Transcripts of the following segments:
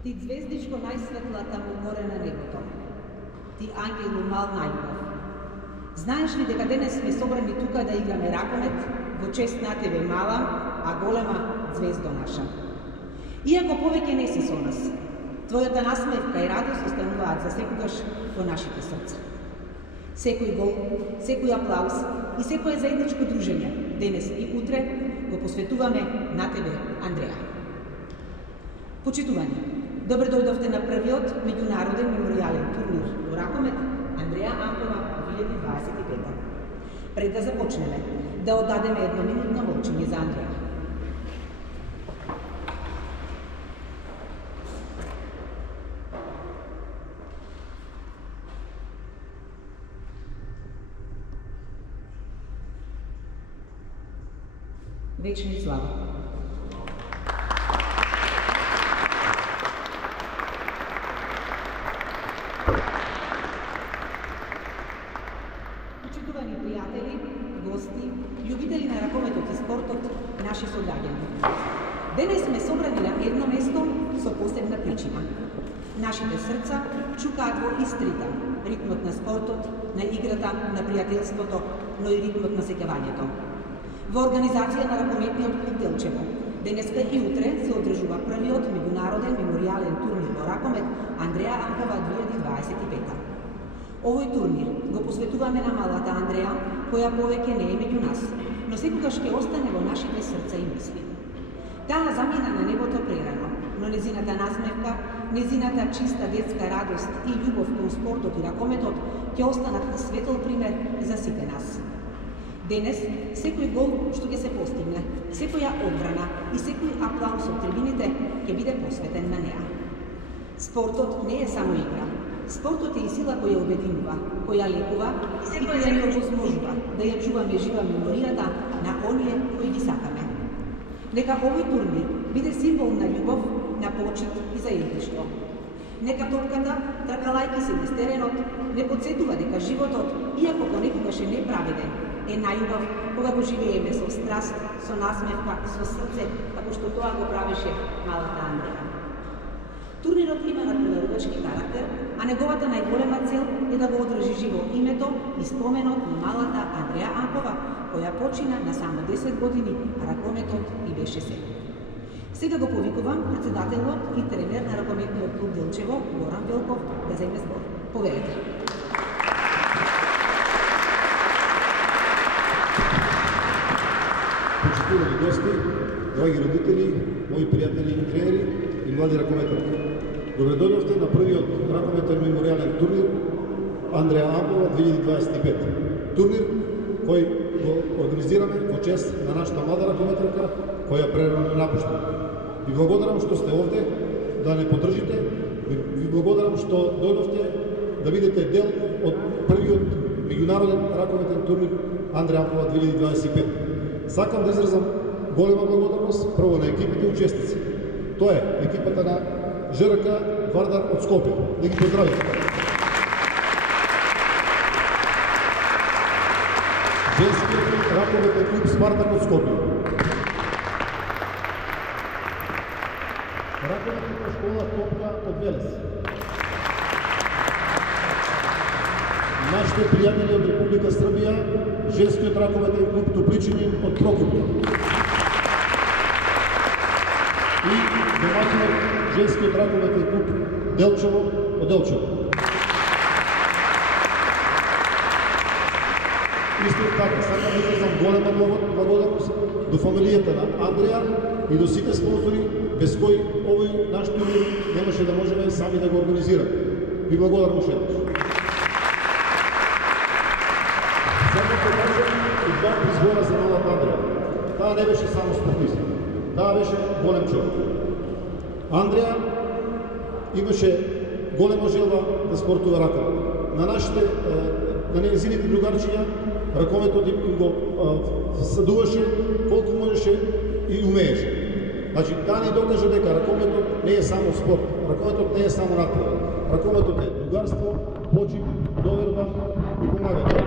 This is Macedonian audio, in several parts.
Ти звездичко најсветла таму горе на небото. Ти ангелу мал најубав. Знаеш ли дека денес сме собрани тука да играме ракомет во чест на тебе мала, а голема звездо наша? Иако повеќе не си со нас, твојата насмевка и радост остануваат за секогаш во нашите срца. Секој гол, секој аплауз и секое заедничко дружење, денес и утре, го посветуваме на тебе, Андреа. Почитување, добро дојдовте на првиот меѓународен меморијален турнир во ракомет Андреа Ампова 2025. Пред да започнеме, да оддадеме едноминутно молчење за Андреа. Вечни слава. Почитувани пријатели, гости, љубители на ракометот и спортот, наши сограѓани. Денес сме собрани на едно место со посебна причина. Нашите срца чукаат во ист ритам, ритмот на спортот, на играта, на пријателството, но и ритмот на сеќавањето. Во организација на ракометниот клуб Делчево, денеска и утре се одржува првиот меѓународен меморијален турнир во ракомет Андреа Ампова 2025. Овој турнир го посветуваме на малата Андреа, која повеќе не е меѓу нас, но секогаш ќе остане во нашите срца и мисли. Таа замина на небото прерано, но незината насмевка, незината чиста детска радост и љубов кон спортот и ракометот ќе останат светол пример за сите нас. Денес, секој гол што ќе се постигне, секоја одбрана и секој аплауз од трибините ќе биде посветен на неа. Спортот не е само игра. Спортот е и сила која обединува, која лекува и која ни овозможува да ја чуваме жива меморијата на оние кои ги сакаме. Нека овој турнир биде символ на љубов, на почит и заедништво. Нека топката, тркалајки се низ теренот, не подсетува дека животот, иако понекогаш е неправеден, е најубав кога го живееме со страст, со насмевка, со срце, како што тоа го правеше малата Андреа. Турнирот има надпреварувачки карактер, а неговата најголема цел е да го одржи живо името и споменот на малата Андреа Ампова, која почина на само 10 години, а ракометот и беше се. Сега го повикувам председателот и тренер на ракометниот клуб Делчево, Горан Велков, да земе збор. Поверете. Почитувани гости, драги родители, мои пријатели и тренери и млади ракометари. Добре дојдовте на првиот ракометен меморијален турнир Андреа Ампова 2025. Турнир кој го организираме во чест на нашата млада ракометарка која прерано напушта. Ви благодарам што сте овде да не поддржите, ви благодарам што дојдовте да бидете дел од првиот меѓународен ракометен турнир Андреа Ампова 2025. Сакам да изразам голема благодарност прво на екипите учесници. Тоа е екипата на ЖРК Вардар од Скопје. Да ги поздравите. Женскиот ракометен клуб Спартак од Скопје. Ракометната школа Топка од Велес. Нашите пријатели од Република Србија, женскиот ракометен клуб Топличини од Прокопје. И домаќинот женскиот ракометен клуб Делчево од Делчево. Исто така, сакам да изразам голема благодарност до фамилијата на Андреа и до сите спонсори без кои овој наш турнир немаше да можеме сами да го организираме. Ви благодарам уште еднаш. Сакам да кажам и два призбора за малата Андреа. Таа не беше само спортист. Таа беше голем човек. Андреа имаше голема желба да спортува ракомет. На нејзините другарчиња ракометот им го садуваше колку можеше и умееше. Значи, таа ни докажа дека ракометот не е само спорт, ракометот не е само натпревар. Ракометот е другарство, почит, доверба и помагање.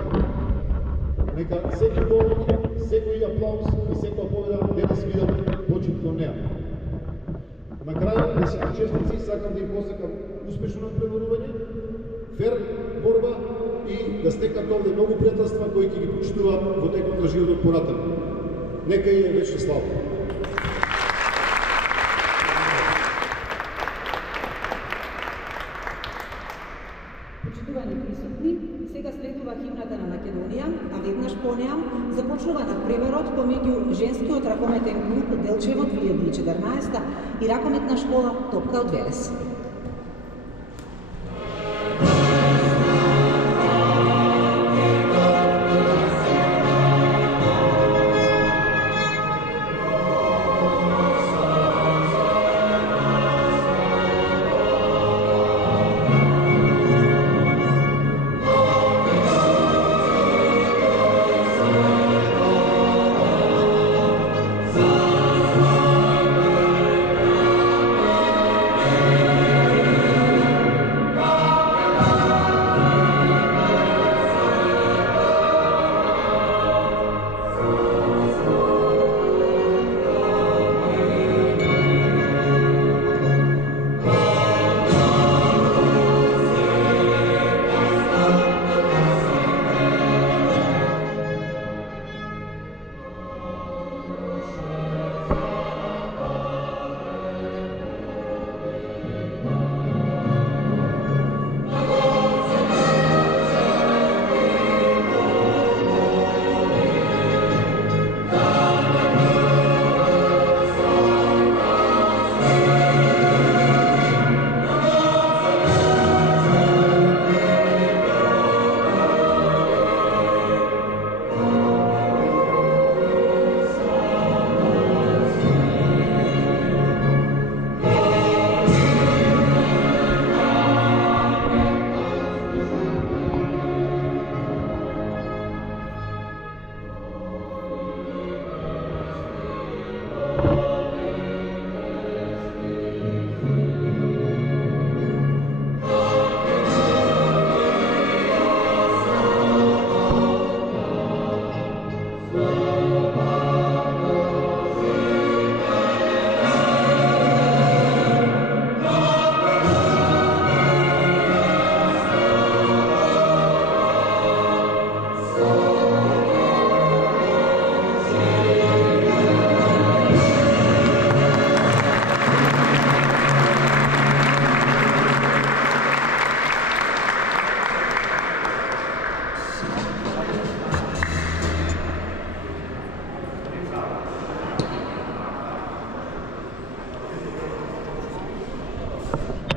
Нека секој гол, секој аплауз и секоја победа денес видам почит кон неа. На крајот, на сите учесници, сакам да им посакам успешно надпреварување, фер борба и да стекнат овде многу пријателства кои ќе ги почитуваат во текот на животот понатаму. Нека и е вечна слава. Почитувани присутни, сега следува химната на Македонија, а веднаш по неа започнува надпреварот помеѓу женскиот ракометен клуб Делчево 2014 и ракометна школа Топка од Велес.